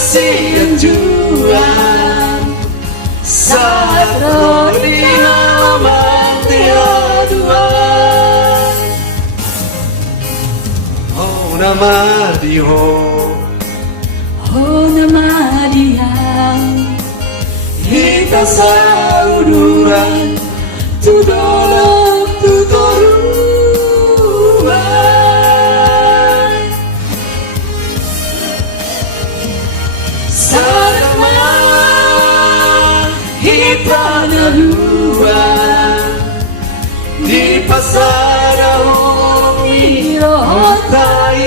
Marsian juang saat rodi halaman tiaduan. Oh nama diho, oh nama dia, kita sauduran tudolong tutoruan. Sadama kita naluan di pasar mirotai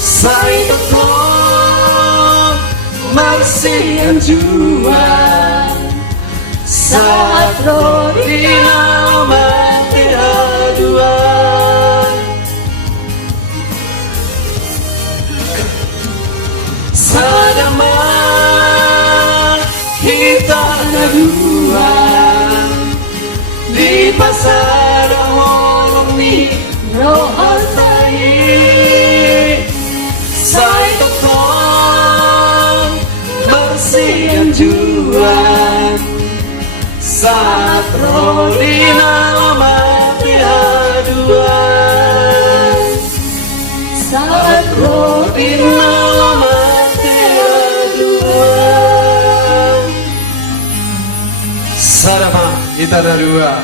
sai tetap Marsian juang saat rodi halaman tiaduan. Sadama kita naduan di pasar mi rohai sai tetap Marsian juang saat rodi halaman tiaduan. Saat rodi halaman tiaduan. Sadama kita dua.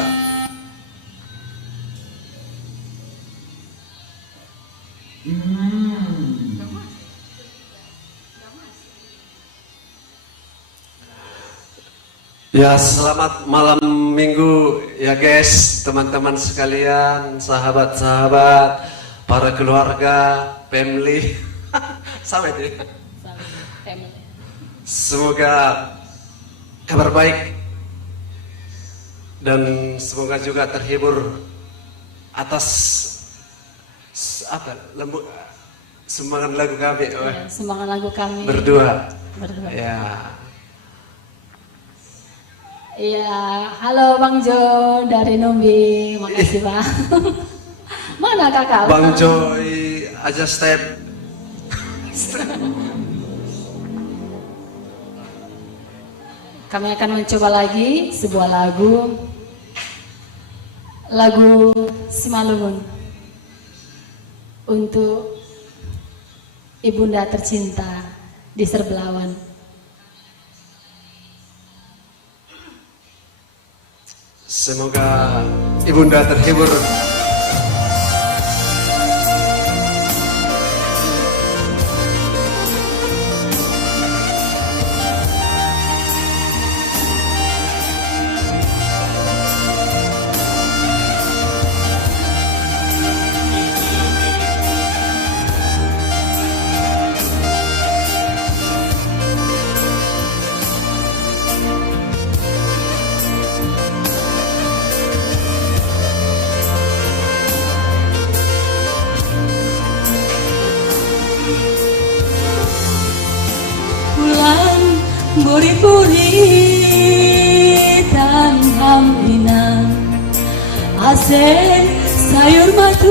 Ya, selamat malam minggu ya guys, teman-teman sekalian, sahabat-sahabat, para keluarga, family. Sama itu ya? Semoga kabar baik dan semoga juga terhibur atas apa semangat lagu kami. Ya, semangat lagu kami berdua. Ya. Iya, halo Bang Jo dari Numbi, makasih Bang. Mana kakak? Bang Joy aja step. Kami akan mencoba lagi sebuah lagu Simalungun untuk ibunda tercinta di Serbelawan. Semoga ibunda terhibur. Buri-buri dan hamlinang asen sayur matuang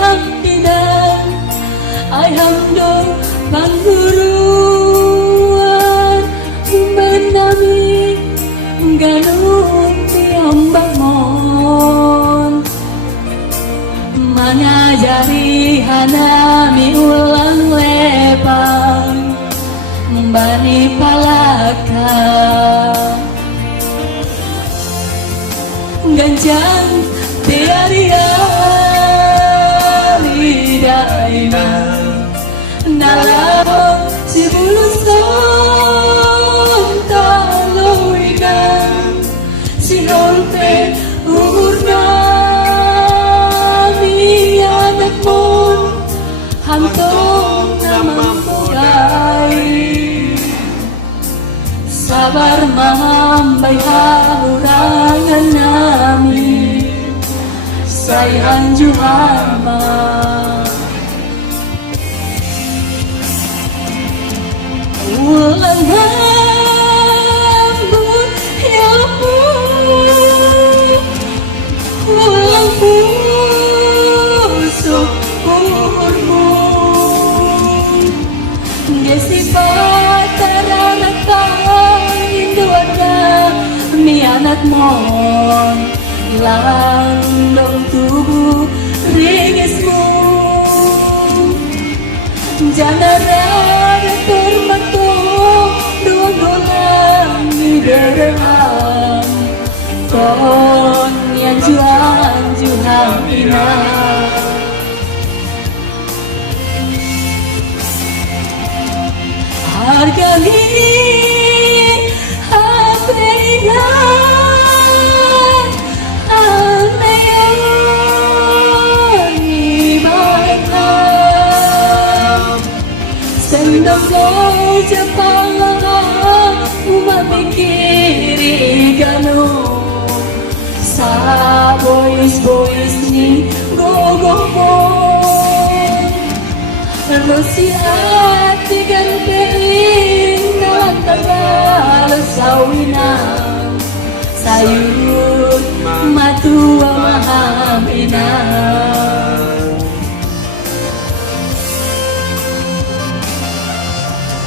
hamlinang ayam do pangguruan menami ganung piombak mon mengajari hanami ulang lepang Bani palaka ganjang tiari-ari daina nalau si bulusan taloina si nolpe urnami anak mon hantong namampurai sabar mambai haurangan nami sayang juhama ulang rambut yang ulang busuk umurmu mon landong tubuh ringismu. Jangan ada termato dua golang di derang kon yang juang ina. Harga ini apa ingat anayon ibadah sendok lo Jepang umamikiri gano sa boys ni gogo si hati gantiin nalang tagal sawinang sayur matua mahaminang.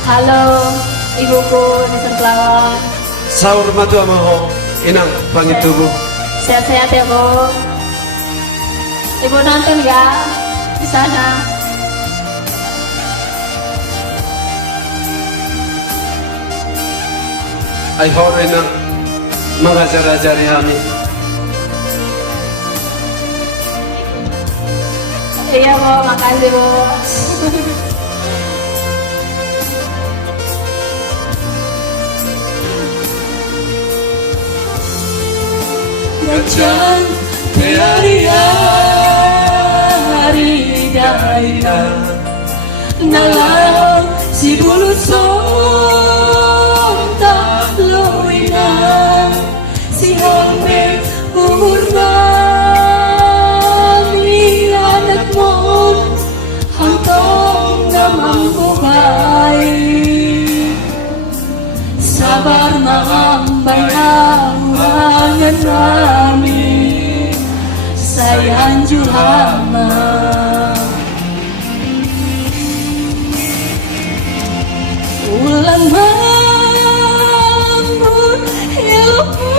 Halo ibuku di Sunflower. Sahur matua maho inang pangit tubuh. Sehat-sehat ya Bu. Ibu nonton gak di sana? Ay hore na mengajar-ajari kami. Iya Bu, makasih Bu. Gajan hari daya nalang si bulu sonta loina si hombe umur nami anak mon hantong na mampu baik sabar mengambang hawangan kami sayang juhama. Ulang bangun hilangku,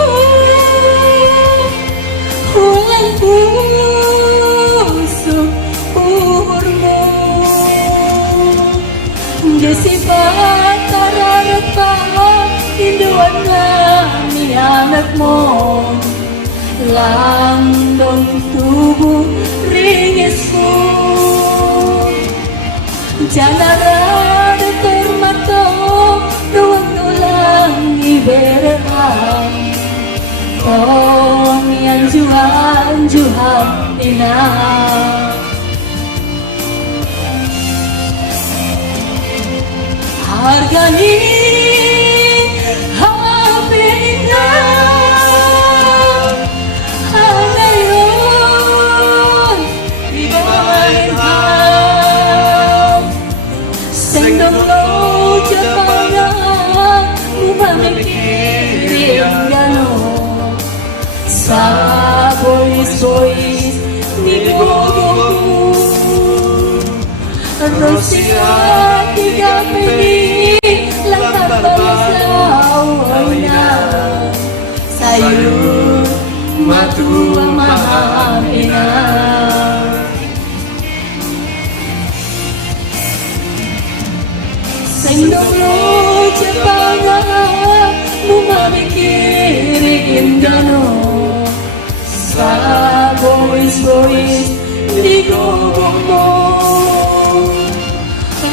ulang busuk umurmu. Desifat tararat paham induan kami anakmu. Landong tubuh ringismu. Jangan ada termato ruang ulang iberang kong yang juhan ina. Harga ini hapina hanayon ibahin sendong lo Jepang umamikirin gano sa boys ni gogo Rusia tiga peni lantar balawina sayur matua mahamina. Sendok lo Jepang umamikirin gano sa boys di gogo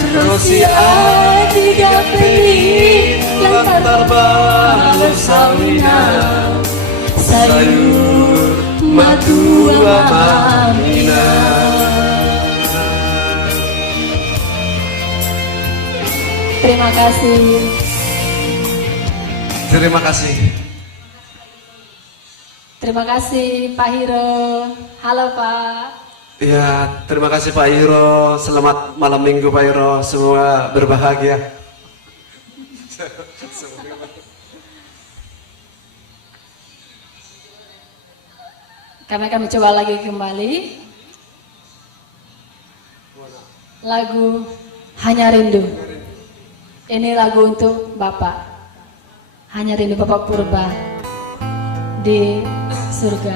Rusia tiga peni lantar balawina sayur matua mahamina. Terima kasih. Terima kasih. Terima kasih Pak Hiro. Halo Pak. Ya, terima kasih Pak Hiro. Selamat malam minggu Pak Hiro. Semua berbahagia. Kami akan mencoba lagi kembali lagu Hanya Rindu. Ini lagu untuk Bapak. Hanya Rindu Bapak Purba. di surga.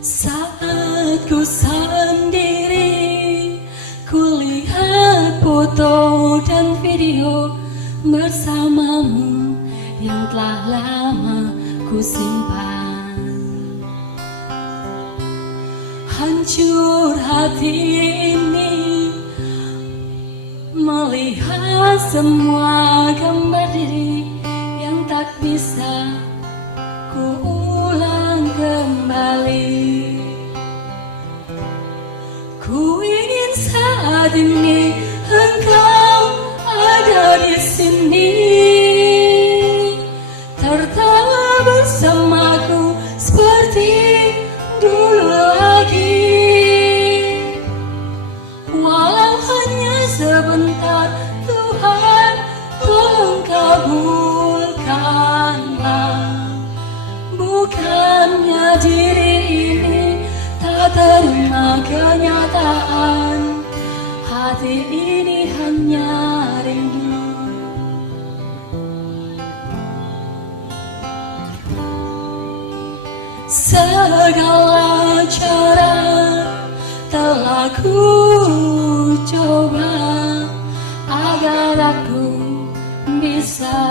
Saat ku sendiri, kulihat foto dan video bersamamu yang telah lama ku simpan. Hancur hati ini melihat semua gambar diri yang tak bisa ku ulang kembali. Ku ingin saat ini engkau ada di sini, tertawa bersamaku seperti dulu lagi. Walau hanya sebentar, Tuhan tolong kabulkanlah. Bukannya diri ini tak terima kenyataan, hati ini hanya rindu. Segala cara telah ku coba agar aku bisa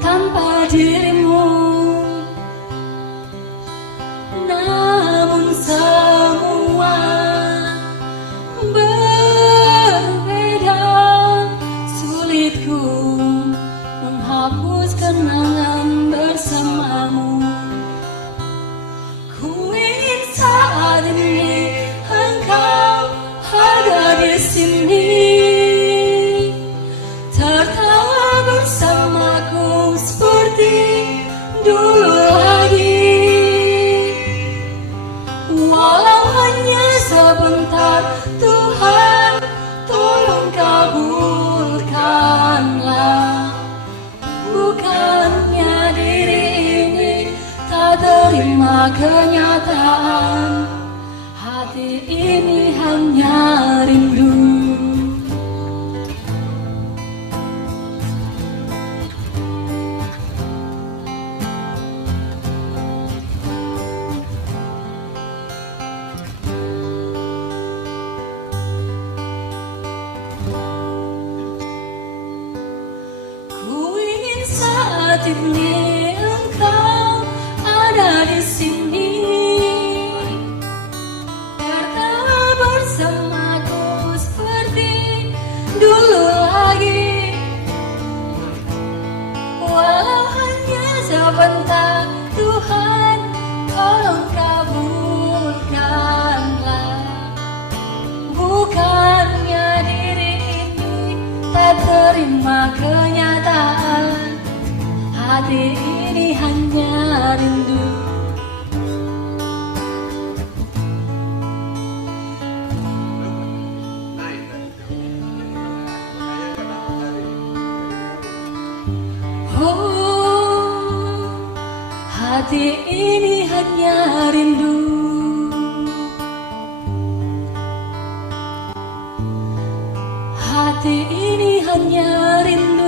tanpa dirimu. Namun semua berbeda, sulitku menghapus kenangan bersamamu. Ku ingin saat ini engkau ada di sini, tertawa bersamaku seperti dulu lagi. Walau hanya sebentar, Tuhan tolong kabulkanlah. Bukannya diri ini tak terima kenyataan, hati ini hanya rindu. Saat ini engkau ada di sini, tertawa bersamaku seperti dulu lagi. Walau hanya sebentar, Tuhan tolong kabulkanlah. Bukannya diri ini tak terima kenyataan, hati ini hanya rindu. Oh, hati ini hanya rindu. Hati ini hanya rindu.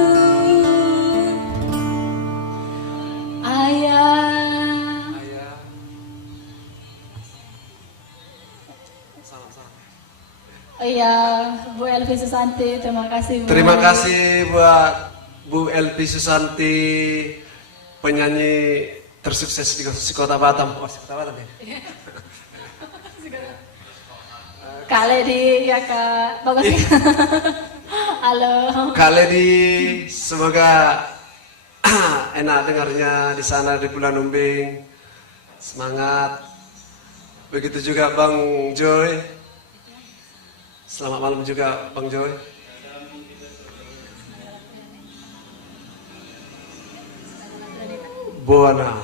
Oh iya, Bu Elvi Susanti, terima kasih Bu. Terima kasih buat Bu Elvi Susanti, penyanyi tersukses di Kota Batam. Oh, Kota Batam ya? Kak Ledi, ya Kak, bagus ya. Halo. Kak Ledi, semoga enak dengarnya di sana di bulan Umbing. Semangat. Begitu juga Bang Joy. Selamat malam juga Bang Joy. Buana.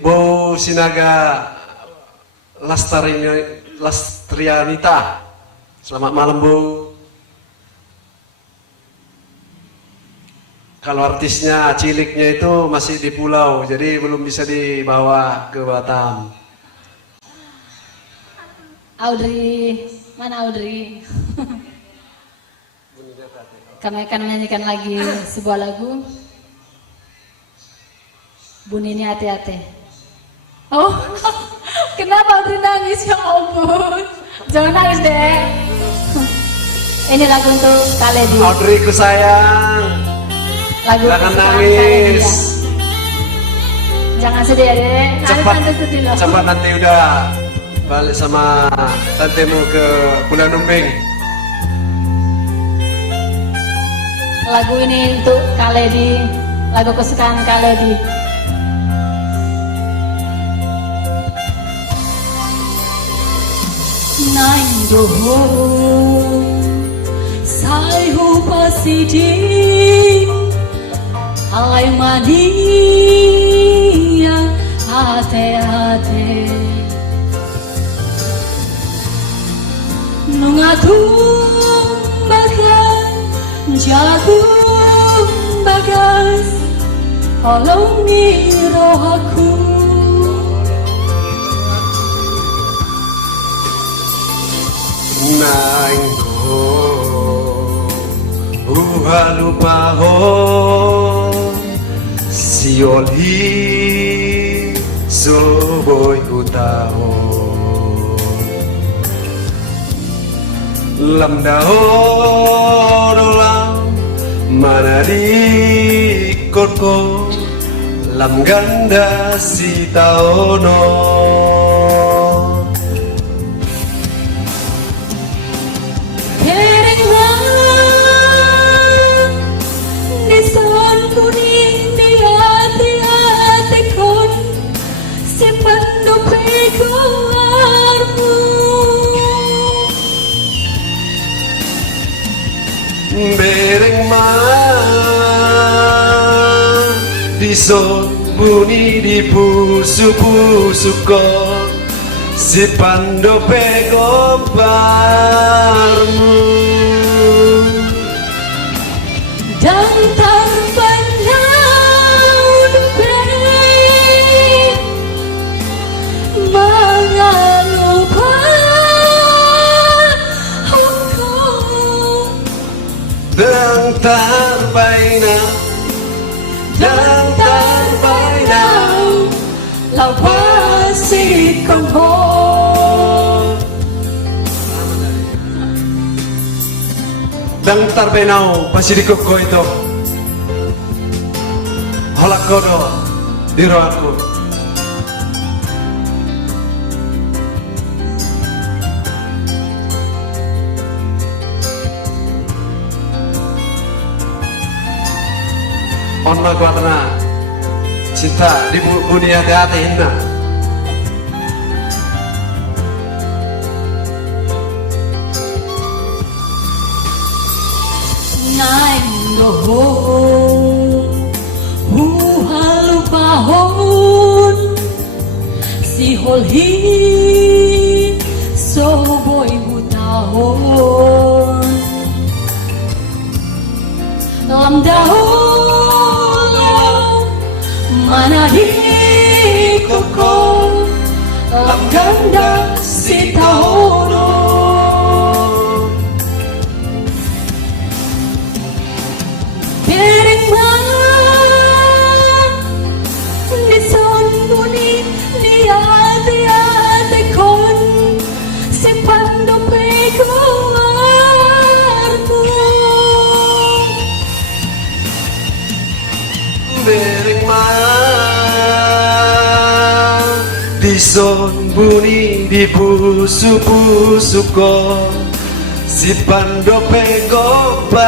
Bu Sinaga Lastrianita. Selamat malam Bu. Kalau artisnya ciliknya itu masih di pulau, jadi belum bisa dibawa ke Batam. Audrey, mana Audrey? Kami akan menyanyikan lagi sebuah lagu. Bunyinya hati-hati. Oh, kenapa Audrey nangis ya ampun? Jangan nangis deh. Ini lagu untuk Kaledi. Audrey ku sayang. Lagu Jangan kesukaan nangis. Kaledi ya. Jangan sedih ya deh. Tante sedih loh. Cepat nanti udah balik sama tantemu ke Pulau Numbing. Lagu ini untuk Kaledi, lagu kesukaan Kaledi. Nine doho, sai hu pasidi, alai mania, ate. Nungatung bagai jagung bagas, holongi rohaku. Nang do lupa ho sioli soboy utaho lam daho dolam mana di kotko lam ganda si taono. Bereng di son bunyi di pusu-pusuko si pandope gomparmu dan terbenau dupe mengalupa dan terbaina lau pasti kompo dan terbenau pasti di koko itu holak kodo di rohaku. Onna kuatna cinta di budi hati-hati inna. Nain doho halu pahon si holhi soboy hutahon lam dahon mana di koko lam ganda si tahono bereng di son buni di ate kon simpan dope keluarmu Bereng di son bunyi di pusu-pusuko si pandope gomparmu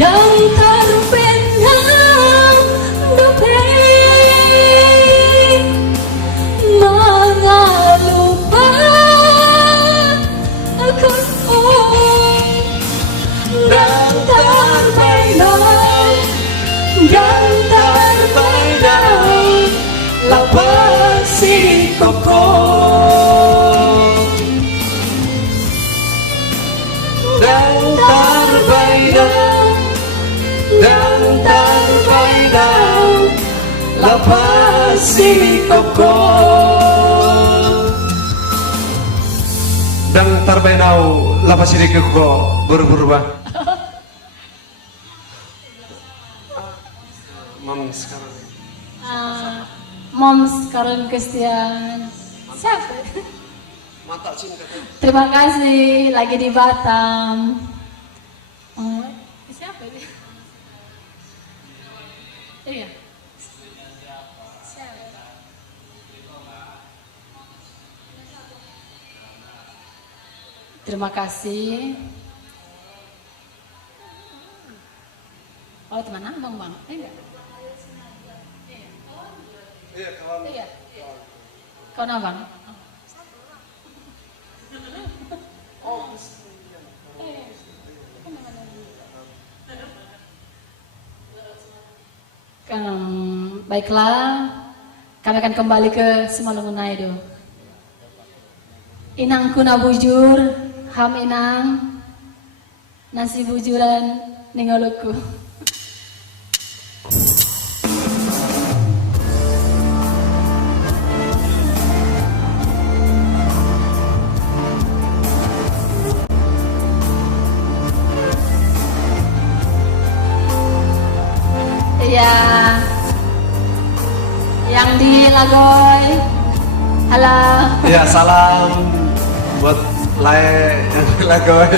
dan terbenam dope mengalupa aku dan terbenam lapasi koko lepas sini koko dan tarbenau lepas sini koko buru-buru bang. Mom sekarang. Mom sekarang Christian. Siapa? Mantap cinta. Terima kasih lagi di Batam. Siapa ini? Iya. Siapa? Terima kasih. Oh teman abang bang? Enggak. Iya kawan. Iya. Kawan abang? Baiklah, kami akan kembali ke Simalungunaido. Inang kuna bujur, ham inang, nasi bujuran ningoluku. Ya, yang di Lagoy, halo. Ya salam buat Lae yang di Lagoy.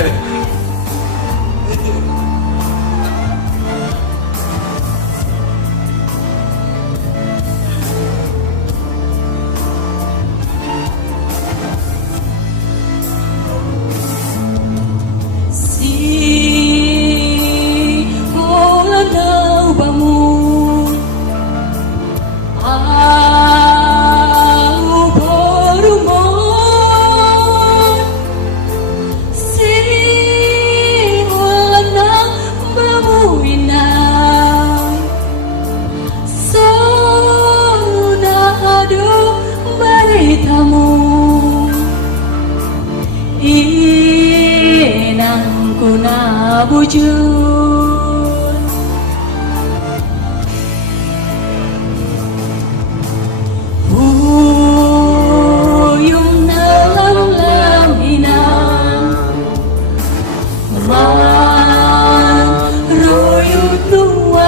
Inang kuna bujur, huyung nalam inang, man royut nuan,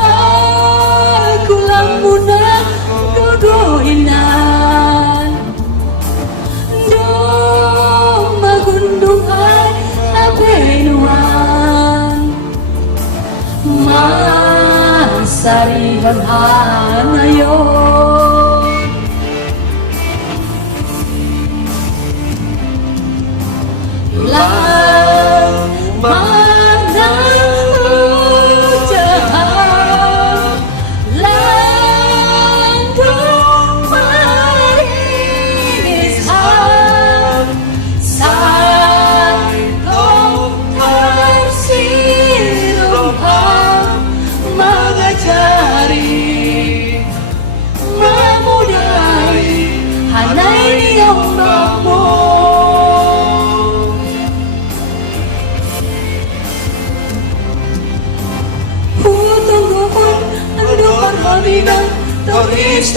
aku lamuna dodo inan. Magundungan abenuan masarihan hanayon lang mana ujahan landung marinishan mengajari, memudari, hanai yang bangun. Hutungguhun, andukar haminang, toris,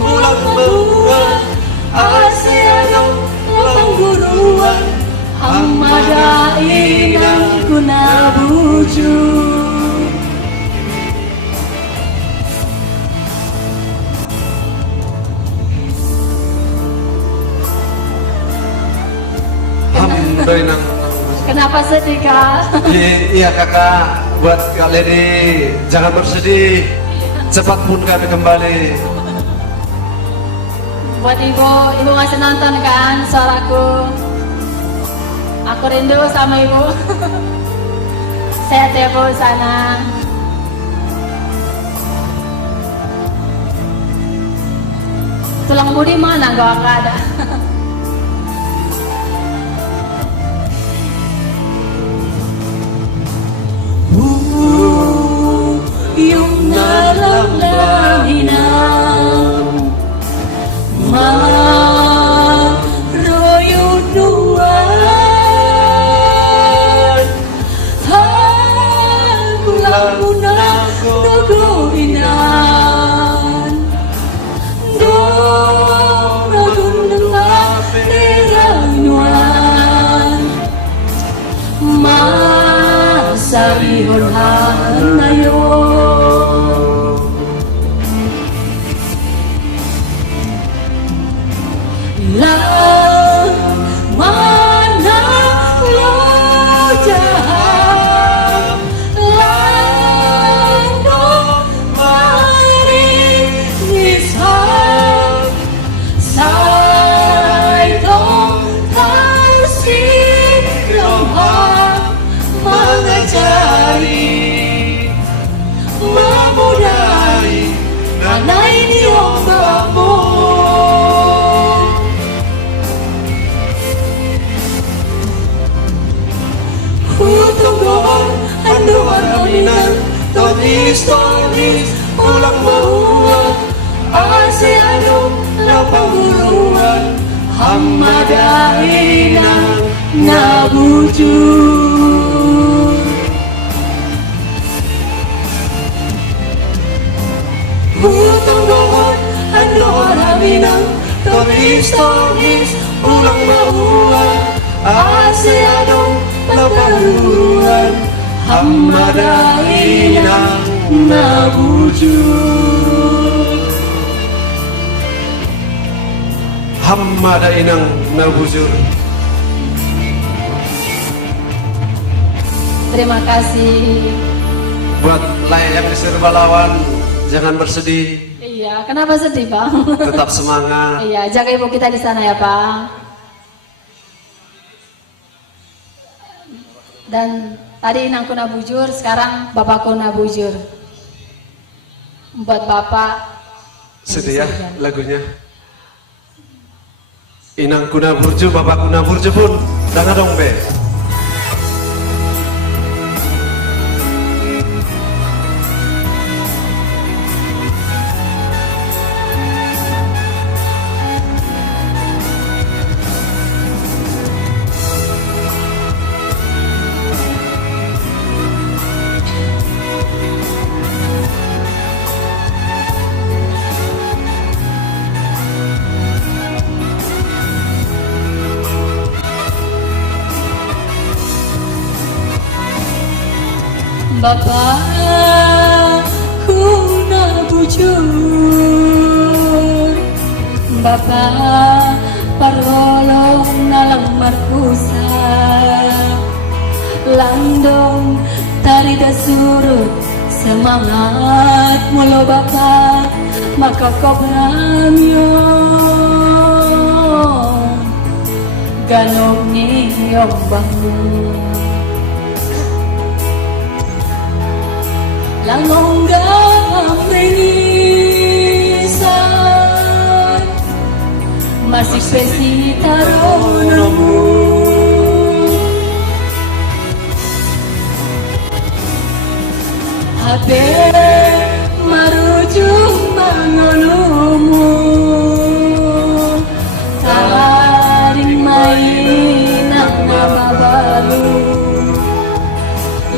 pulang meluang, aseanong, lapang guruan, hamadain ang kunabujur. Kenapa sedih kak? Iya kakak, buat Kak Leni jangan bersedih, cepat pun kami kembali. Buat ibu masih nonton kan suaraku? Aku rindu sama ibu. Sehat ya bu sana. Tulang budi mana gak ada. Yung nalamlaminang maroyunuan, aku lamun masarihon hanayo lang manalo jahat lang do marinishan sai tong kasih Tuhan mengajari memudai nanai diombamu Hutunggon ando araminan tonis ulang mahuan Asianong lapanguruan Hamadainan nabujur Hutunggon ando araminan tonis ulang mahuan Asianong lapanguruan Hamadainan nabujur Hammadainang nabujur. Terima kasih. Buat layak yang disuruh lawan, jangan bersedih, Iya, kenapa sedih Bang? tetap semangat. Iya, jaga ibu kita di sana ya Bang. Dan tadi inangku nabujur, sekarang bapakku nabujur. Buat bapak. Sedih ya lagunya. Inang kuna burju, bapak kuna burju pun, jangan dong be. Bapakku nabujur Bapak parolong nalang markusa Landong tari surut semangat mulo Bapak maka kobramyo ganong niyong bangun Langonggang menisan masih pesita ronomu Habe marujung mangonumu Taring mainang nababalu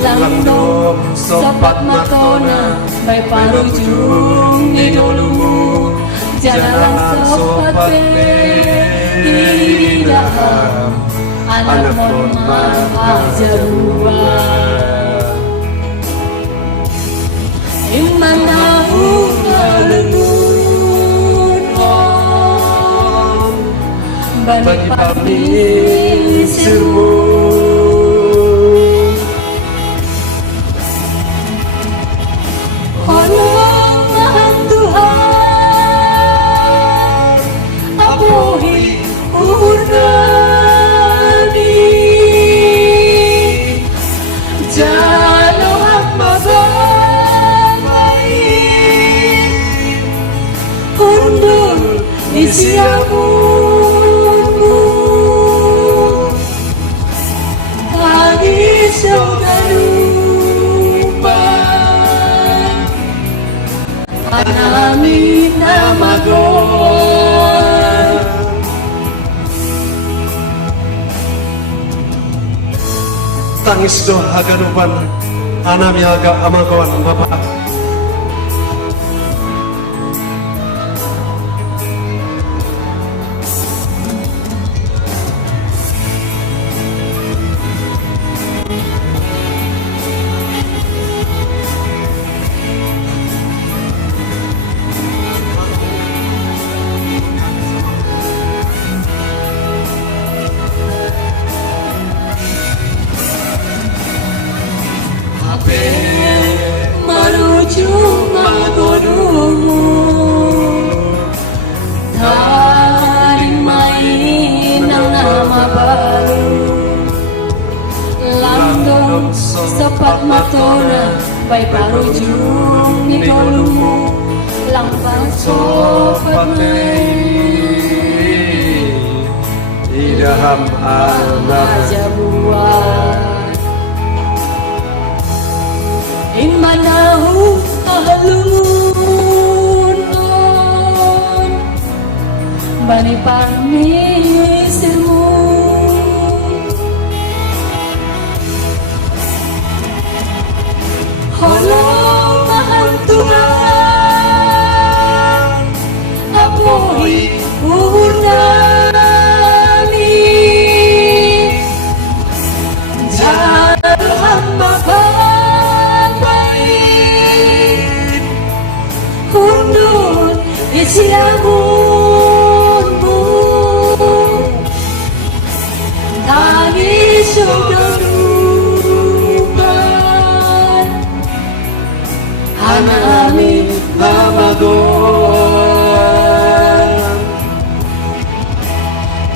Langdong sopat matona Bay parujung di dolumu Jangan sopat Hidaham Anak mon mahajarua Imana ukalun Bagi pamisirmu Isiamunmu Tangis yang lupa Anami nama God Tangis doh aganupan anami aga amagon bapak. ujung magodumu taring main ang nama baru landong sepat matona bay parujung ni dolumu lampang sopat idaham anak aja buat in manahu alun bani parmisirmu holong mahantungan apoi unami jangan hamba baik undur isiamunmu tangis syukuruban Hanami Hamagon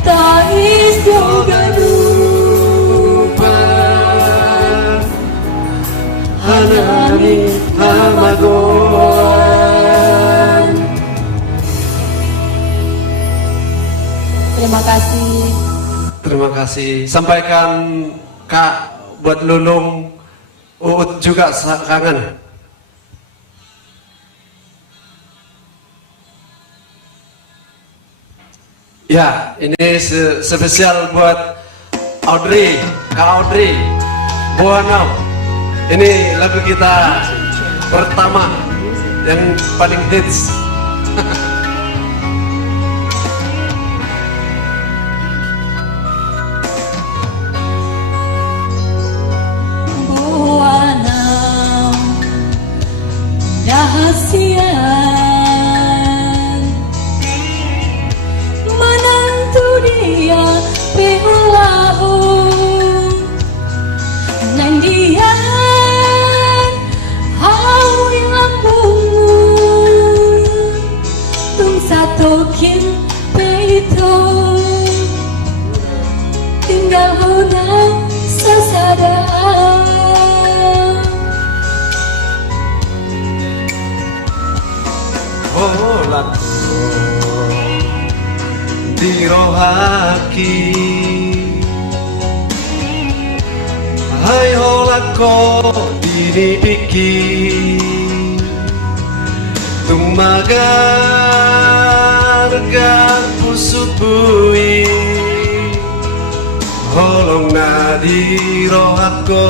tangis syukuruban Hanami Hamagon. Terima kasih. Terima kasih. Sampaikan Kak buat Lulung, Uut juga kangen. Ya, ini spesial buat Audrey, Kak Audrey, Buana. Ini lagu kita pertama yang paling hits. Buana rahasian menantu dia pengulahu nandian hawi lambungmu tung satokin peito tinggal hunang sasadaan Holako dirohaki hai holako dinipiki tumagar pusupui holong nadirohako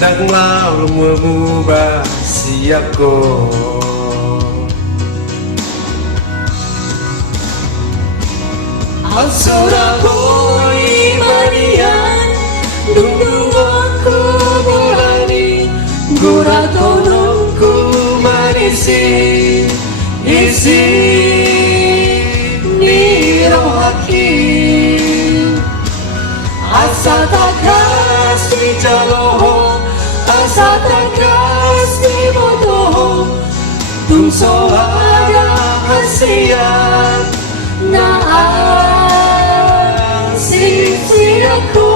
dan lalu mengubah siako Al-Suraboi Marian Dungdunganku bolani Guratonongku manisi Isi nirohaki Asa takasih jaloho Asa takasih bodoh Tungso ada hasiat sing aku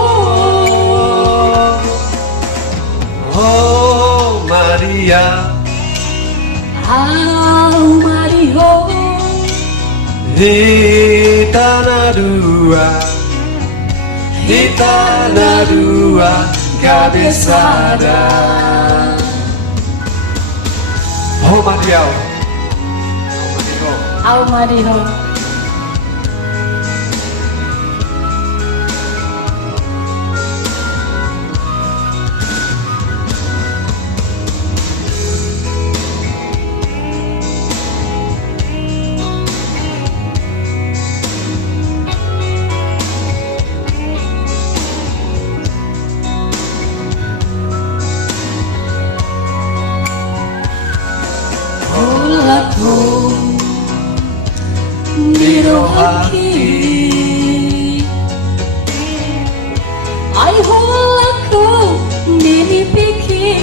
Oh Maria Mariho di tanah dua kabisada Oh Maria Almariho. Hulaku dirohaki Ay hulaku dinipiki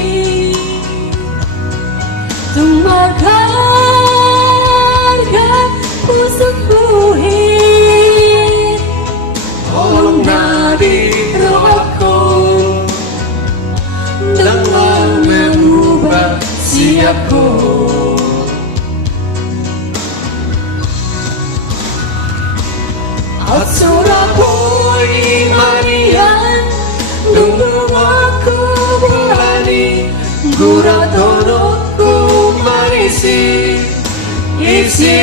Dengarkan ku sembuhin, tolong nadi rohku dengan mengubah siapku. Atsurapoi Marian, nunggu aku berani, guratonoku marisi, isi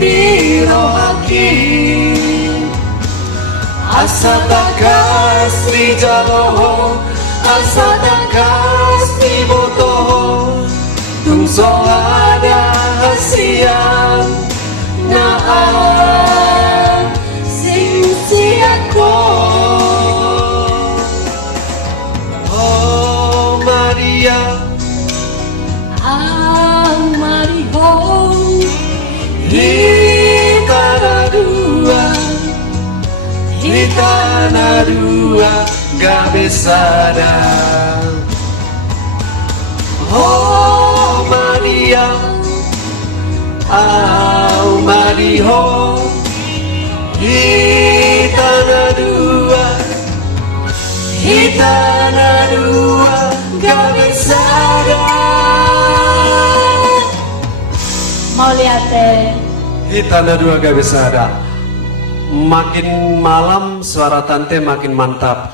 birohaki. Asa takas di jaloho, asa takas di botoho, tungso ada hasian naan sing siako. Oh Maria, Ang marihong hitana dua gabesada. Oh Maria, au mariho, hitana dua gabesada. Mau lihat deh. Hitana dua gabesada. Makin malam suara tante makin mantap.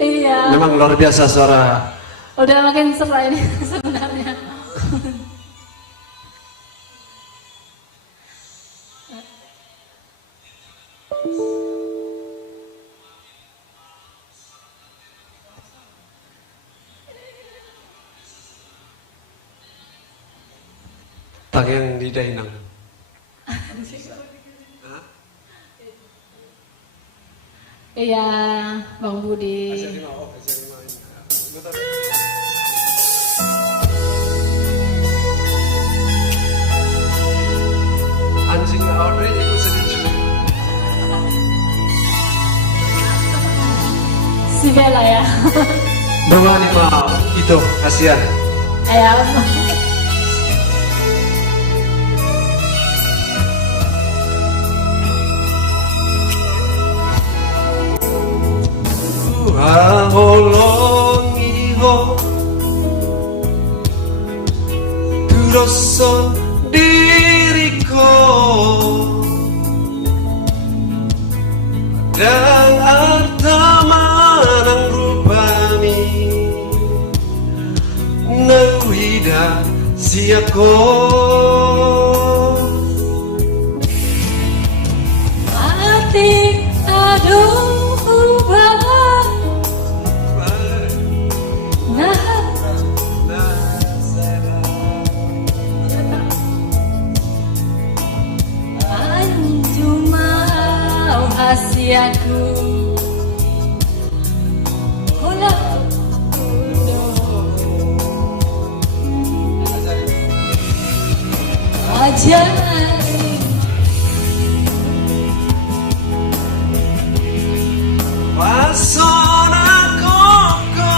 Iya. Memang luar biasa suara. Udah makin seru ini sebenarnya. Tangan di dainang. Iya, Bang Budi. Anjing Audrey ikut sedikit. Si Bella ya. Bawa nih mau itu kasihan. Ayo. Holong iho Turoson diriku dan arta manang rupami Nawida siako mati aduh ubah. Anjumau hasiaku Hola ajari Pasona koko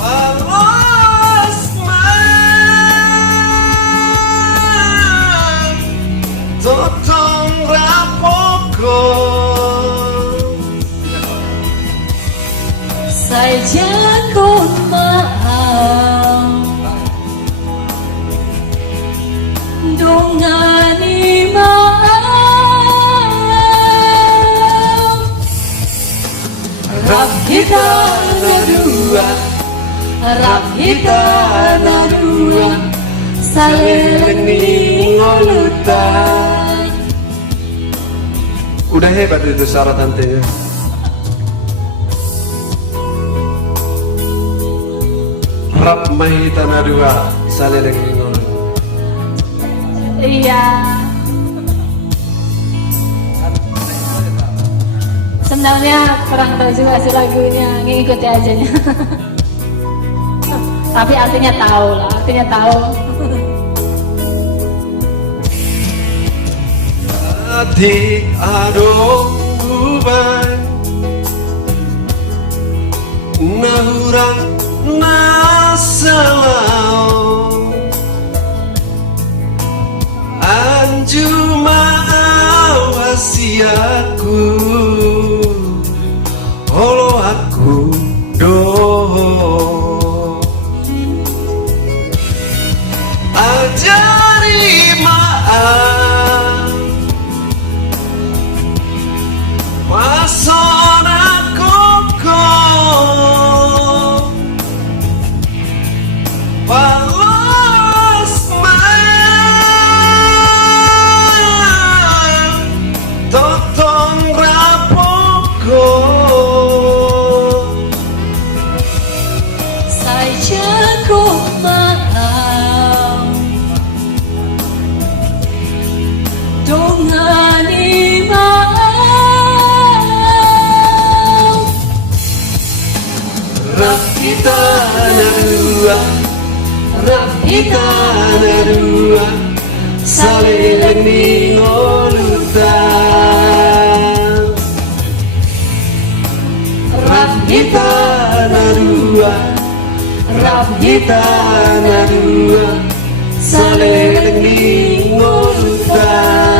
Palos man Totong rapoko saja kon maaf dongani maaf rap kita berdua rap kita berdua saling ngolutan. Udah hebat itu suara tantenya. Rap mahi tanah dua saling ngolot. Iya. Sebenarnya kurang tahu juga sih lagunya, ngikuti aja nya. Tapi artinya tahu lah, artinya tahu. Adik adong uban hurang nasalau anjuma awasi aku holo aku doh ajari maaf wasona koko balas maaf totong rapoko saja ku maaf dongani maaf rap kita nadua rap kita nadua saling ngolutan rap kita nadua rap kita nadua saling ngolutan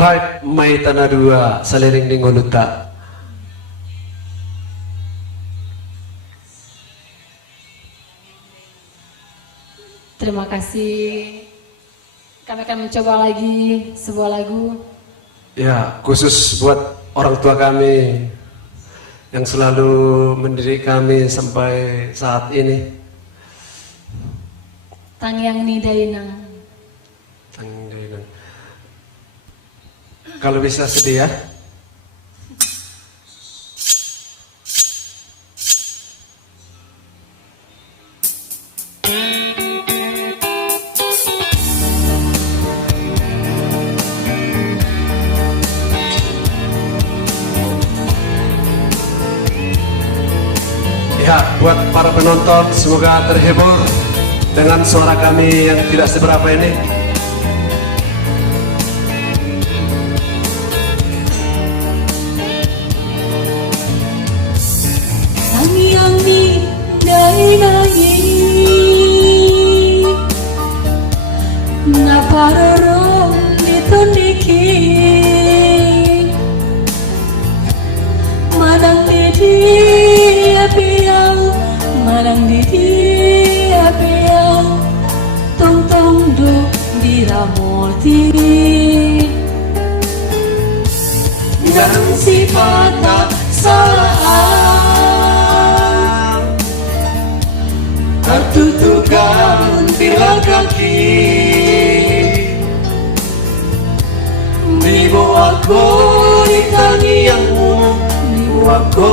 Right, may tanah dua, saliring di ngoluta. Terima kasih. Kami akan mencoba lagi sebuah lagu. Ya, khusus buat orang tua kami yang selalu mendidik kami sampai saat ini. Tangyang Nidainang. Kalau bisa sedih ya. Ya, buat para penonton semoga terhibur dengan suara kami yang tidak seberapa ini. Tangyang Nidainangi naparoro nitundiki manang didi apiang manang didi apiang tong tong do diramorti nang sifata salah tertutukan bila kaki dibawaku di tangianmu dibawaku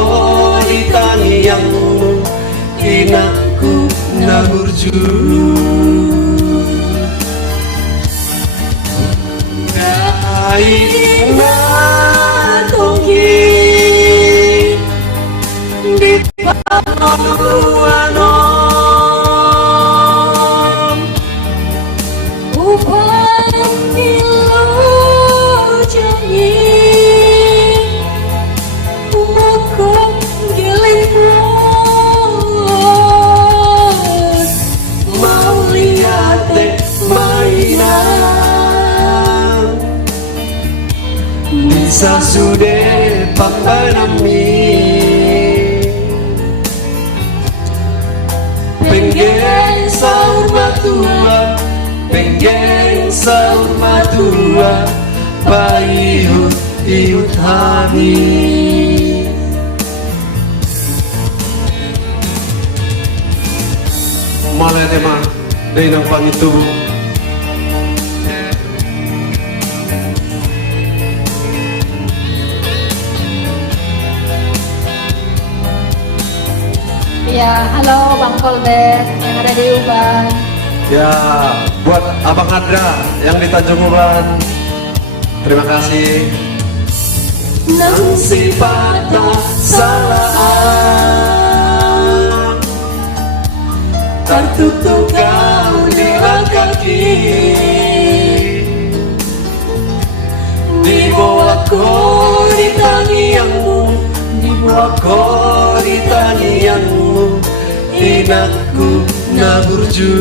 di tangianmu inangku nahurju kaina tonggi di panuano upang nilojangi mokok giling mau lihat mainan bisa sudah pambanami pengen sahur matua pengen sahur matua paihut ihut hani malah tema dari nang pangitu Ya, halo Bang Kolbet yang ada di Uban. ya buat Abang Adra yang di Tanjung Uban terima kasih nang sifata salah tertutup kau di kaki di tangianmu, di bawah di tangianmu, inakku naburju.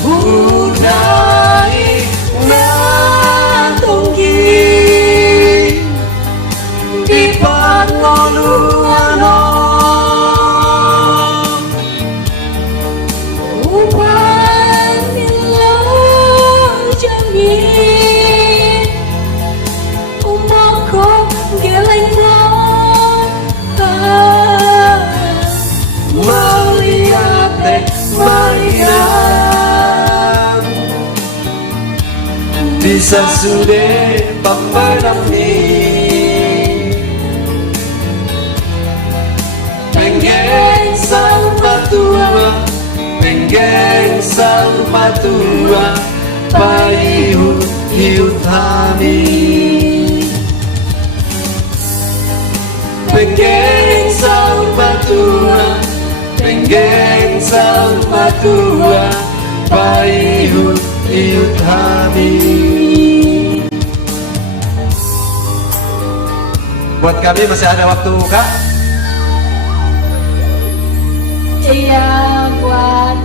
Budai natunggi di pangoluano, upanila jangi umoko gelengno Melihat mainan bisa sudah pemenangi, pengen sama tua, pengen sama tua, paiut hiut kami, pengen sama tua, pengen sama tua, paiut hiut kami. Buat kami masih ada waktu, Kak? Iya, buat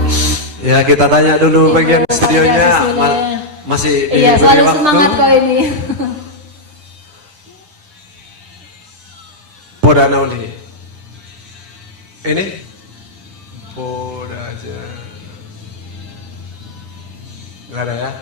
Ya, kita tanya dulu Ibu bagian studionya. Sudah. Masih iya diberi selalu waktu. semangat kau ini. Poda Nauli. Ini? Poda aja. Nggak ada ya?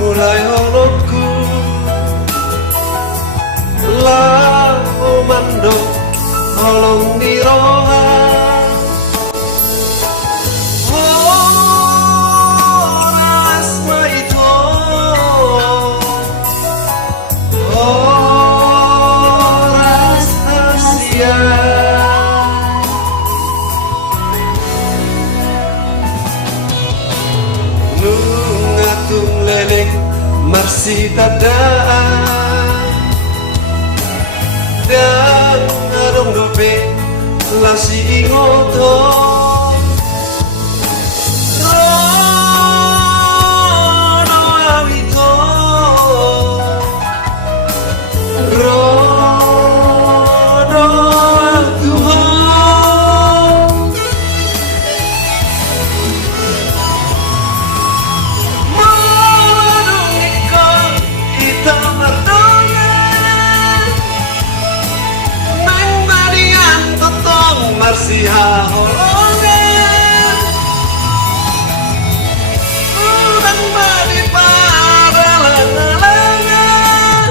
Mulai holokku lau mandok holong di roha horas maito horas Asia nungatung leleng Marsi tadaan dan adong dope lasi ingoto rono awito rono atuhon Marsiha holongan udang badi pada lengan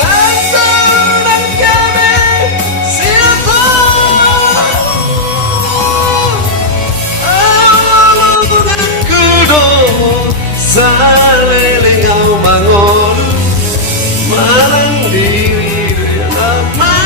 asal dan kami siapa awal bukan kudo saleling au mangon malang diri lama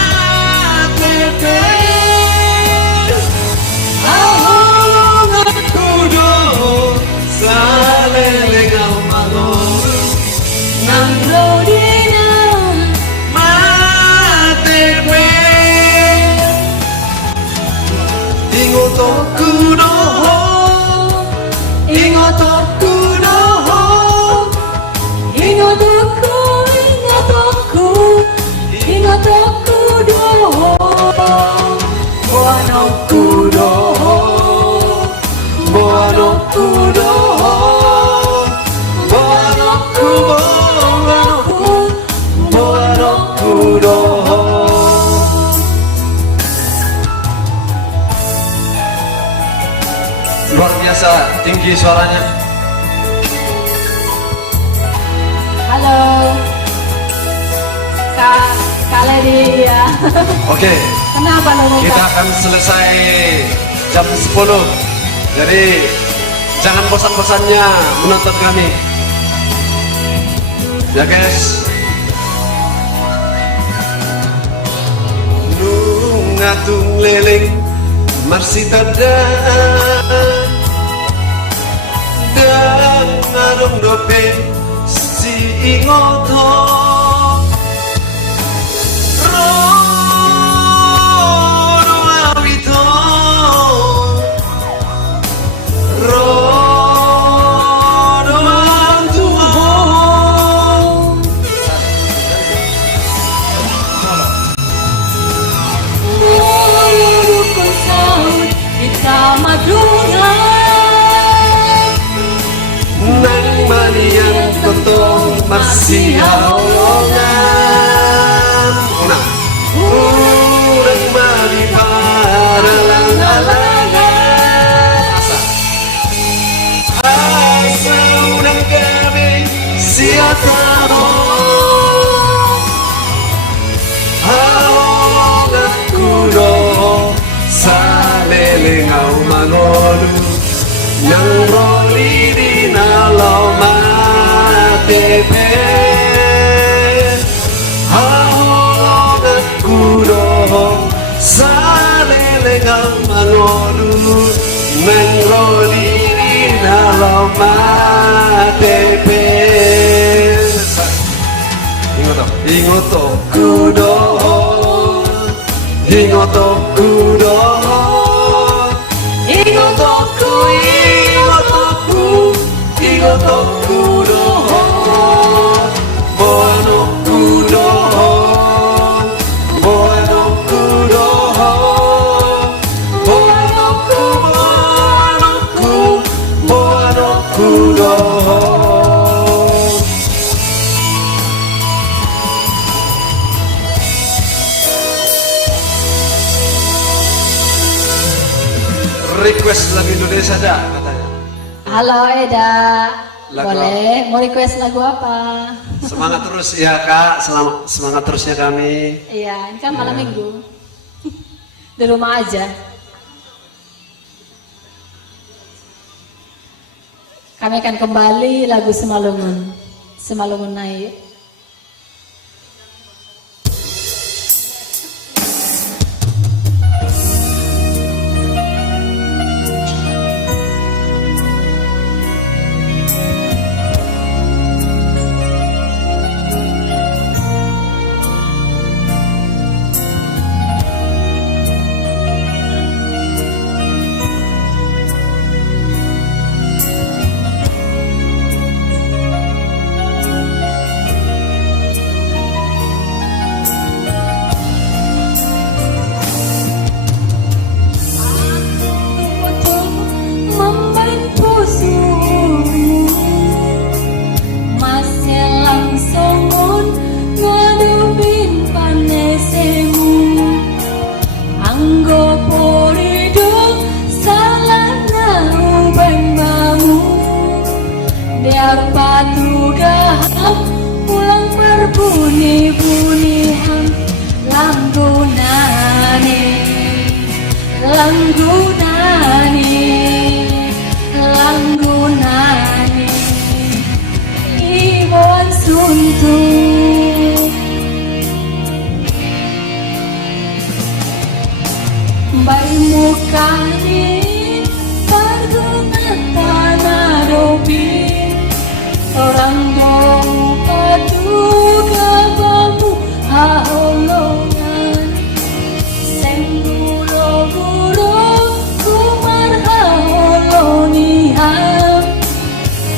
Luar biasa tinggi suaranya. Halo. Kak Lady ya. Oke, Kenapa lo kita akan selesai jam 10. Jadi jangan bosan-bosannya menonton kami. Ya guys. Ngatung leleng marsita dan ngarong dope si ingoto rodo awito rodo antuho. Mulukon saud kita Madura Nang maniyang totong masih haulongan Nang mani paralang-alangan Asa unang gabi siya tao Haongat kuno sa lelengaw manolu Nang roli dinalaw matepe Haongat kuno sa lelengaw manolu Nang roli dinalaw matepe Ingoto kudo Ingoto kudo Ingoto kudo Boano kudo Boano kudo Boano kudo Request lagu Indonesia dah katanya. Halo Eda. Lagu Boleh, mau request lagu apa? Semangat terus ya Kak, semangat terusnya kami. Iya, ini kan malam minggu. Di rumah aja. Kami akan kembali lagu Semalungun. Semalungun naik. pulang berbunyi-bunyian langgunane ibuan suntuk bayi mukani pergunaan tanah dobi orang dong paduka bambu haolongan senggulo-gulo kumar haolonihan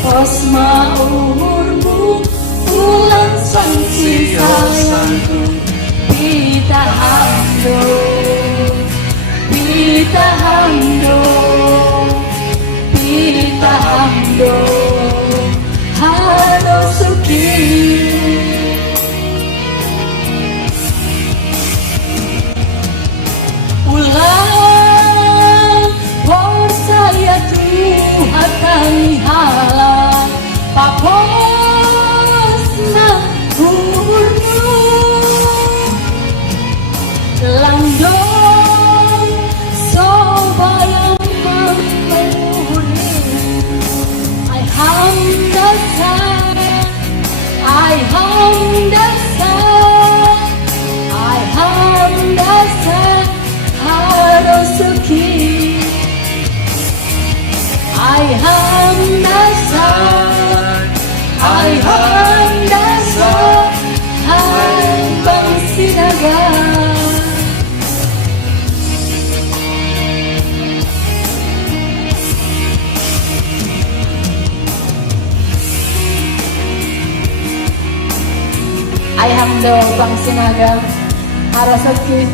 posma umurmu ulang sanksi sayangku pita hando halo suki ulang war saya Tuhan kami halal papos sayang do Bang Sinaga Harasuki.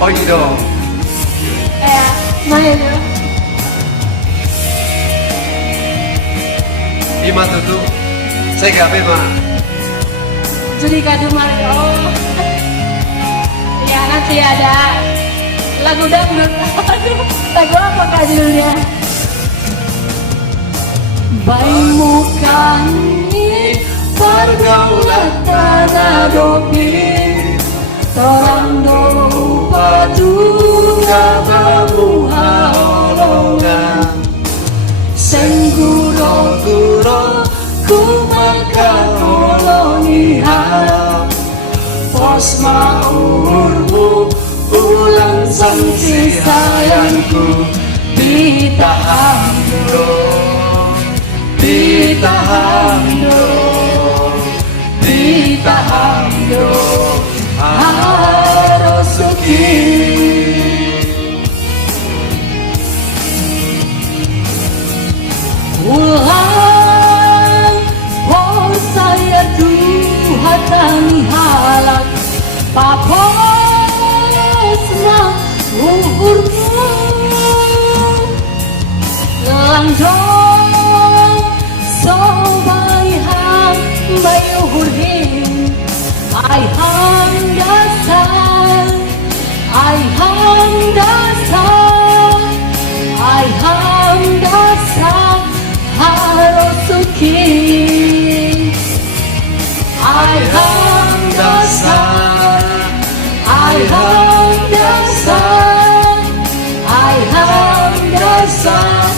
Oh iya dong. Main do. Gimana tuh? Saya gak memang. Judi Kadumar. Oh. Ya nanti ada lagu dangdut. Aduh, lagu apa kak judulnya? Baimu kani pergaulan tanah dopi Torang do padu kabamu haolongan Sengguro-guro ku makaoloni harap Pos maurmu ulang sanksi sayangku Ditahan ditahan do Harasuki. Ulang oh saya hatani halak paposna uhurmu langjong so bayhang bayuhurhin ay hangdasan Harasuki ay hangdasan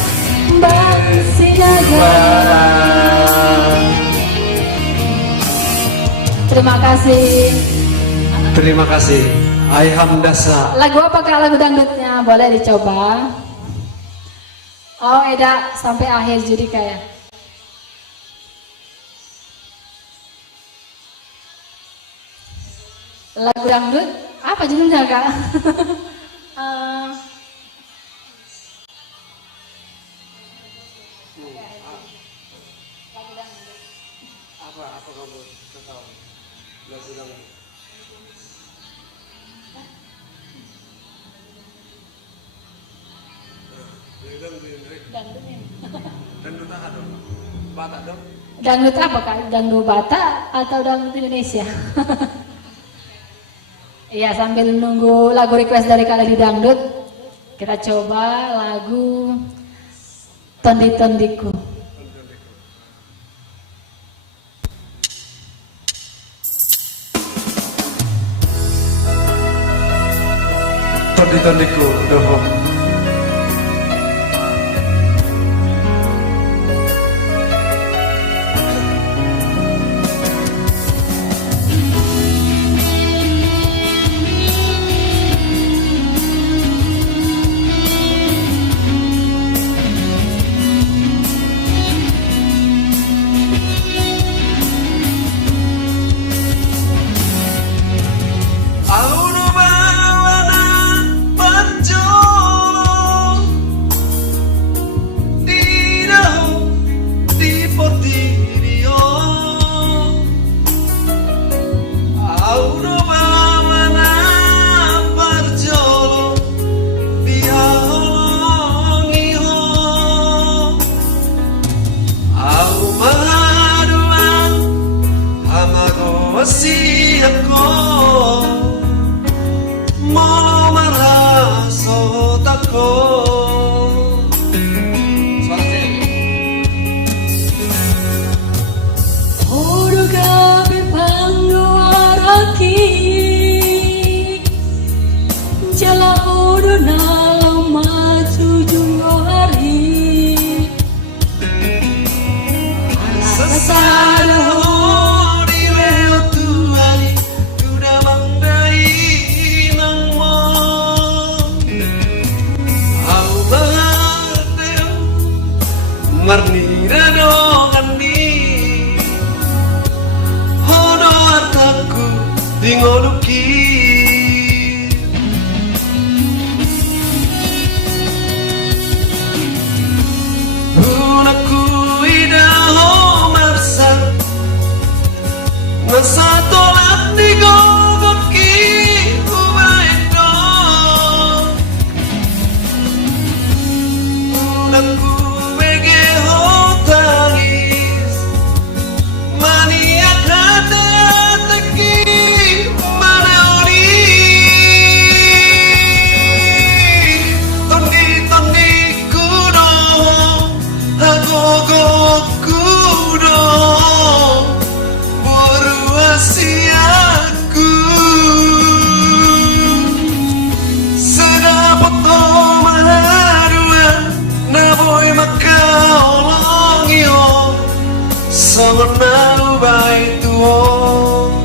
Bang Sinaga. Terima kasih. Terima kasih. Aihamdasa. Lagu apa kak lagu dangdutnya? Boleh dicoba. Oh Eda sampai akhir judi kayak. Lagu dangdut apa judulnya kak? Apa kamu tahu? Lagu dangdut. Dangdut apa dong? Batak dong? Dangdut apa kak? Dangdut Batak atau dangdut Indonesia? Iya sambil nunggu lagu request dari kalian di dangdut, kita coba lagu Tondi-tondiku. Tondi-tondiku, dohong. Aunu bawana panjo Sangat baik Tuhan.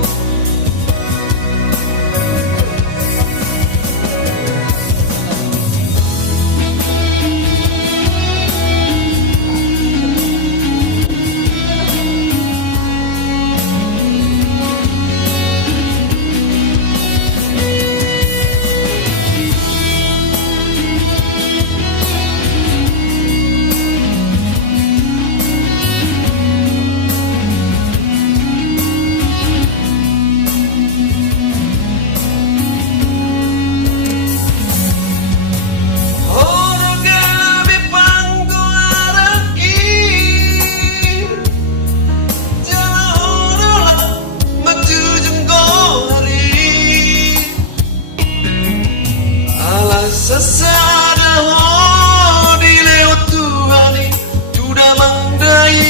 Sesada ho di leo Tuhani sudah mangdai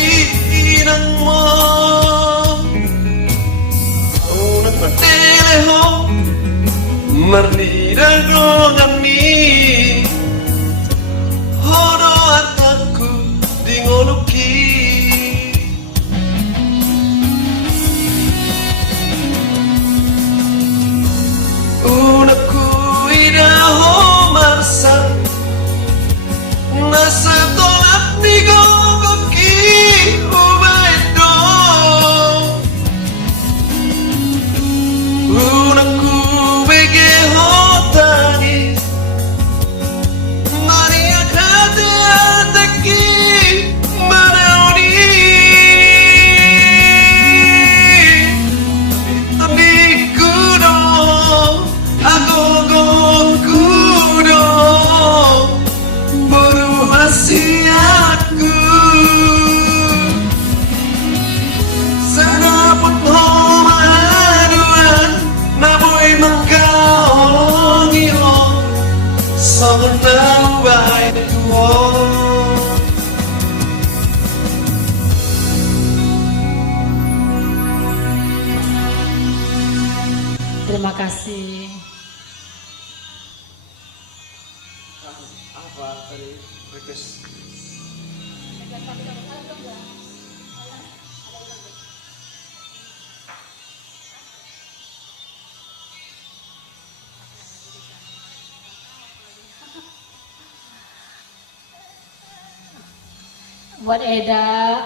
nang mo unang matele ho marni dagongani hodo ataku di ngoluki unaku idaho nasa tolak ni gogoki ubaito unaku bege hotani maria kate ataki manauni tani kudo agogo kudo wasiatku sanapun homaduan naboy mangkaolongi ho sangat baik Tuhan. Terima kasih. Apa tadi request? Buat Eda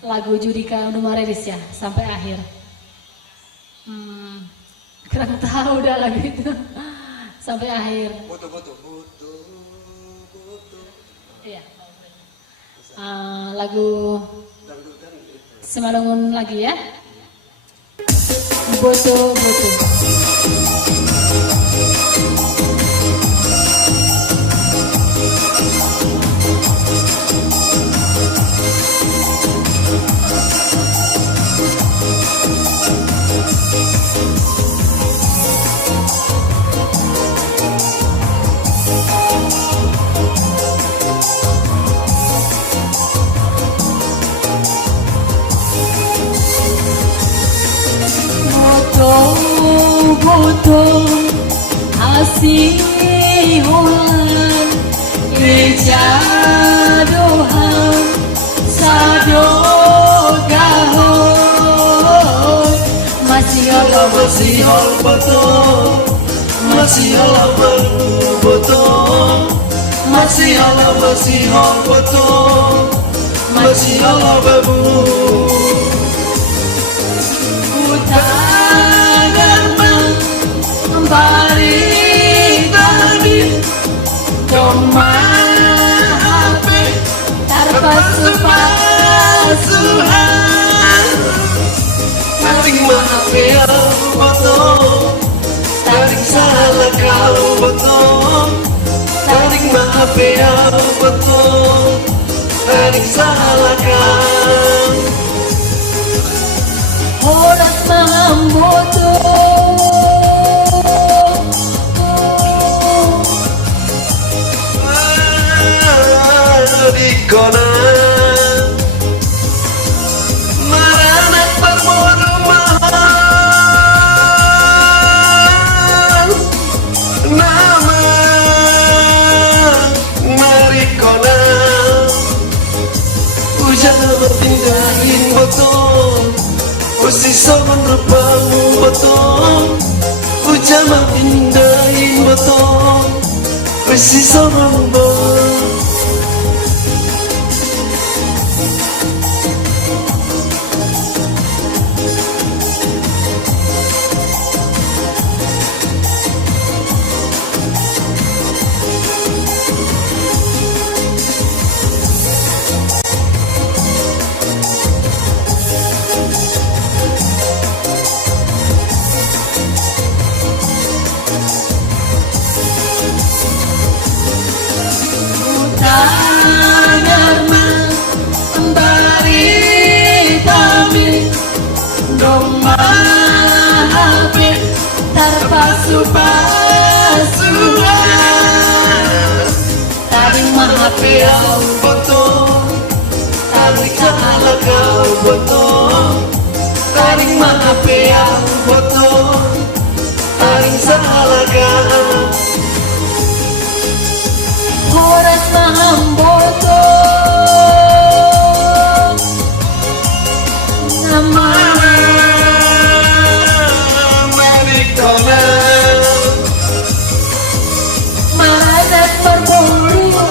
lagu Judika udah rilis ya sampai akhir. Kurang tahu udah lagu itu sampai akhir. Butuh. Iya. Lagu Simalungun lagi ya. Boto. Boto asihuan kejadohan sadogahoy masih Allah boto masih Allah boto masih Allah boto masih Allah babu balik tadi cuma HP terpasuhan tarik HP betul tarik salah kalau betul tarik HP betul tarik salah kan horas mamboto Kona Maranat permohonan nama Marikona hujan bertinggalin soman rupamu betul, ujama indahin betul, wesi soman betul. Taring mahapiaw Betul, tarik salah kau betul, tarik mahapiaw betul, tarik salah kau. Horas mahamboto Nama Marikona, Manat berbuluhan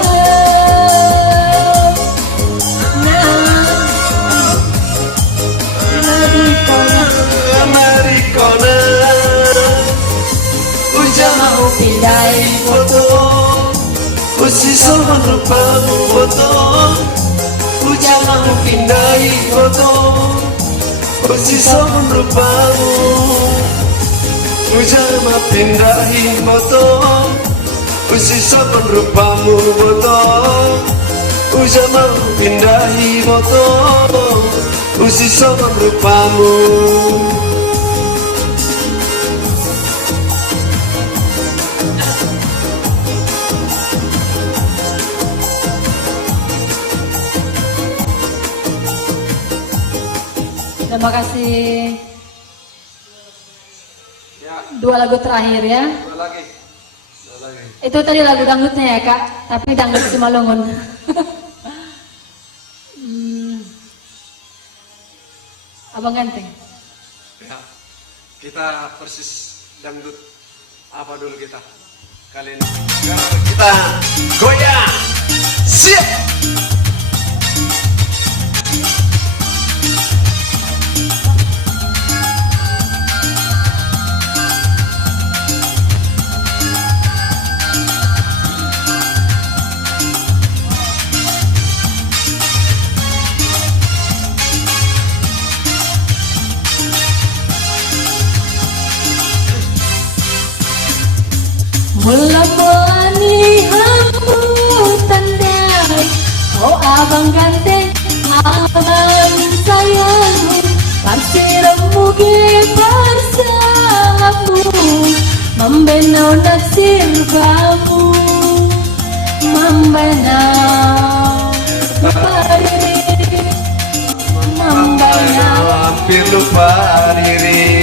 Marikona, ujama Pindai betul, usi soman rupamu betul, ujama pindai betul, usi soman rupamu, ujama pindahi betul, usi soman rupamu betul, ujama pindahi betul, usi soman rupamu. Terima kasih. Dua lagu terakhir ya. Dua lagi. Itu tadi lagu dangdutnya ya Kak, tapi dangdut Simalungun. Abang Ganteng. Ya, kita persis dangdut apa dulu kita kali ini? Sekarang kita goyang. Siap. Mula-mulani hambutan dai Oh abang ganteng, abang sayangmu Parsiramu ge parsamu Membenau naksir kamu Membenau pariri Membenau Hampir lupa diri.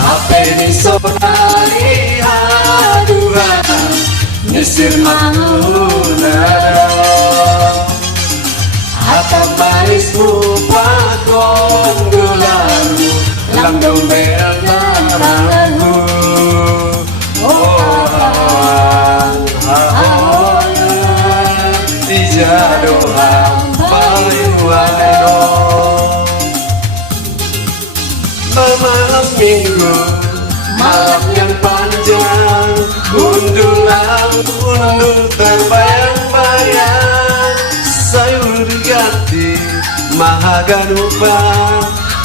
Apa ini sonari haduran Nisir mahuna Atap manismu pakon gulamu Langdong bel naranganku Oh aholan Ijadohan payuanero Malam minggu, malam yang panjang Undul terbayang-bayang Sayur ganti, mahaganumpa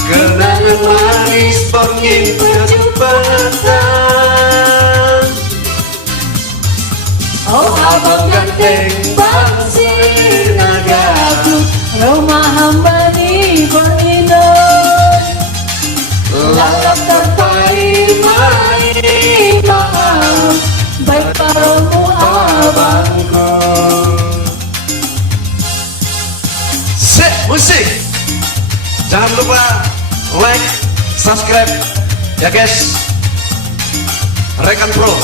Kenangan manis pengin kecepatan Oh abang ganteng bangsi nagaku Rumah hamba di Berinon Lalap terpai maaf Baik paramu abangku Sip, musik. Jangan lupa like, subscribe ya guys. Rekan Pro.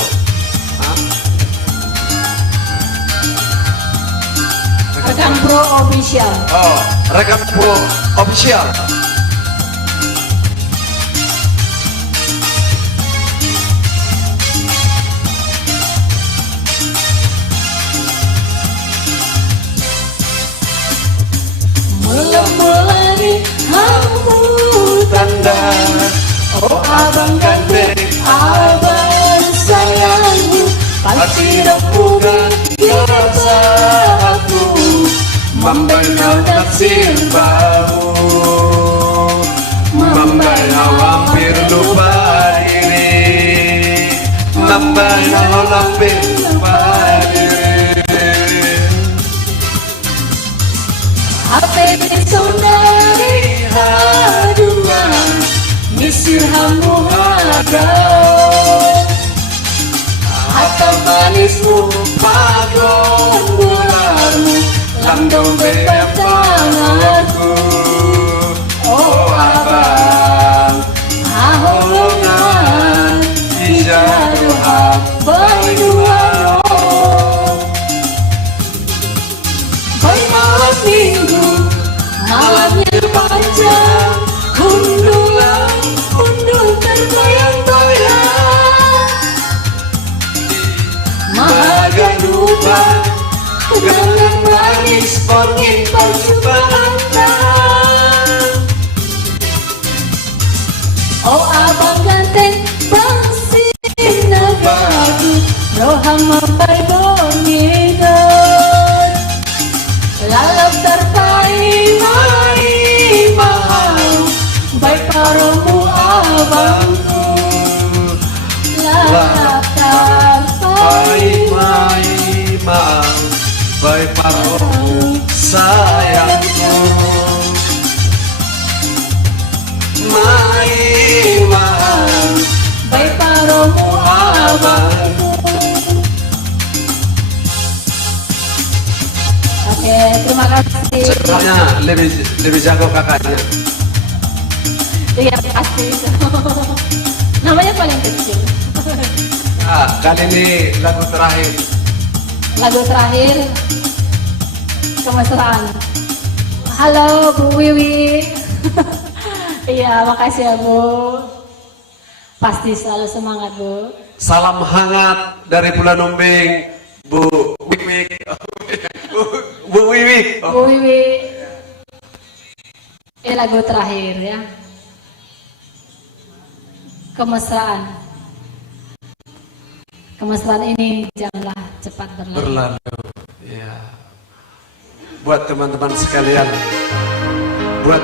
Rekan Pro Official. Oh. Rekam Pro Official. Mulai hambu tanda, oh abang ganteng, abang sayangmu, pasti bukan biasa aku membenau naksir bamu, Membenau hampir lupa diri, membenau hampir lupa diri. apa saudari hadungan, misir hamu hadau, atau manismu pagon bulanmu, landung bebatanganku. Oh abang, ahongan, ijaduha bayuano. Baik malam minggu, malamnya panjang, undul terbayang-bayang, mahaga lupa, pegangan manis, pengin percobaan. Oh abang ganteng, bang sinagaku, rohang mampai bonginat, lalap terpai mai mahal, baik paromu abangku, lalap terpai Mai maaf, baik paromu sayangku. Mai maaf, baik paromu abangku. Oke, terima kasih. sebenarnya lebih jago kakaknya. Iya pasti. Namanya paling kecil. Kali ini lagu terakhir. Lagu terakhir kemesraan. Halo Bu Wiwi. Iya makasih ya Bu. Pasti selalu semangat Bu. Salam hangat dari Pulau Numbing, Bu Wiwi. Bu Wiwi. Bu Wiwi. Ini lagu terakhir ya. Kemesraan. Kemesraan ini janganlah cepat berlalu. Ya. Buat teman-teman sekalian, buat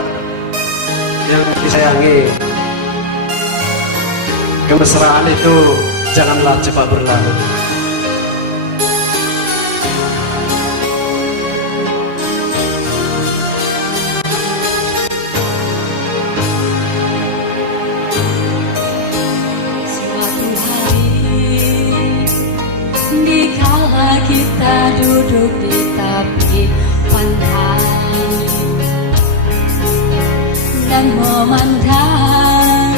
yang disayangi, kemesraan itu janganlah cepat berlalu. Dikala kita duduk di tepi pantai dan memandang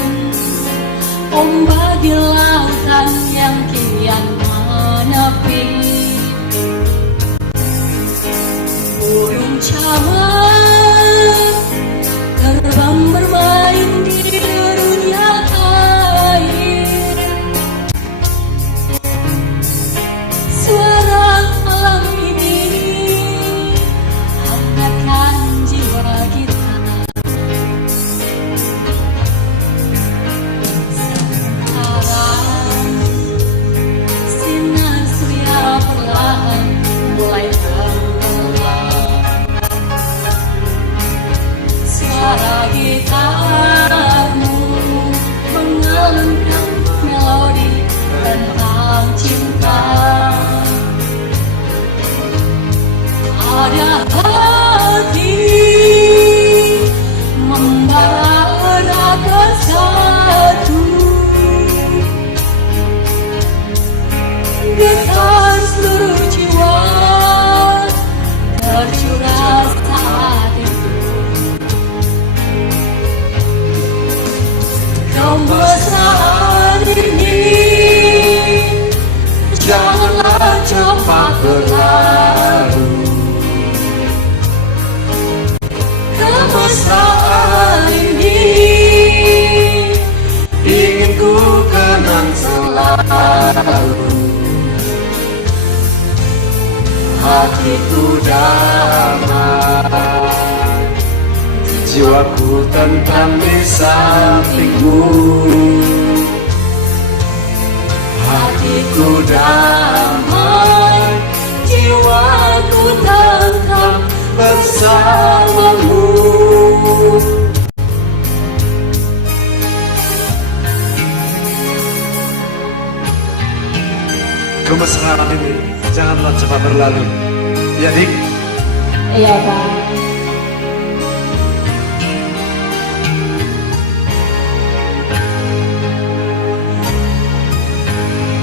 ombak di lautan yang kian menepi, burung cawan terbang bermain di dunia air. Suara alam ini hangatkan jiwa kita. Sekarang sinar surya perlahan mulai tenggelam. Suara gitarmu mengalunkan melodi tentang cinta. Ada hati membara bersatu, getar seluruh jiwa tercurah saat itu. Kemesraan ini janganlah cepat berlalu. jiwaku tentram di sampingmu. Hatiku damai, jiwaku tentram bersamamu. Kemesraan ini janganlah cepat berlalu. Ya Dik, Iya Pak.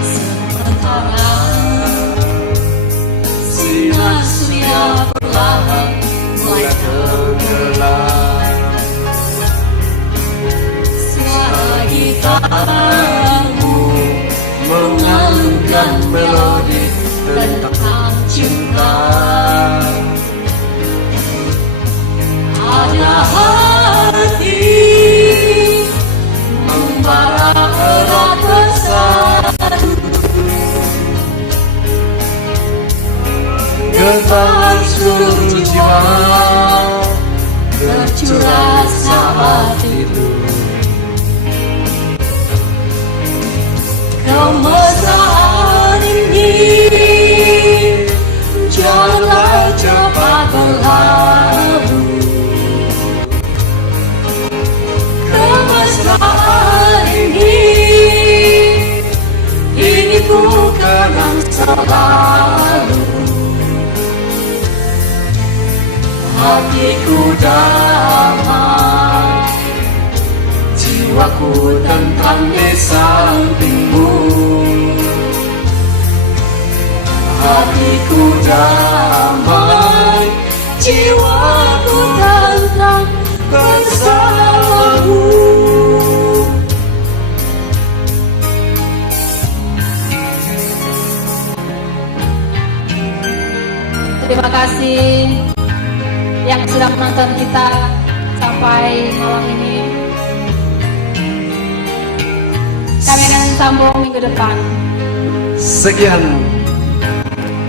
sementara sinar surya perlahan mulai tenggelam. suara gitarmu Mengalunkan melodi tentang cinta. ada hati membara erat bersatu, Getar seluruh jiwa tercurah saat itu. Kemesraan ini janganlah cepat berlalu. Kemesraan ini bukan selalu. Hatiku damai, jiwaku tentram di sampingmu. Hatiku damai, jiwaku tentram bersamamu. Terima kasih yang sudah menonton kita sampai malam ini. Kami akan sambung minggu depan. Sekian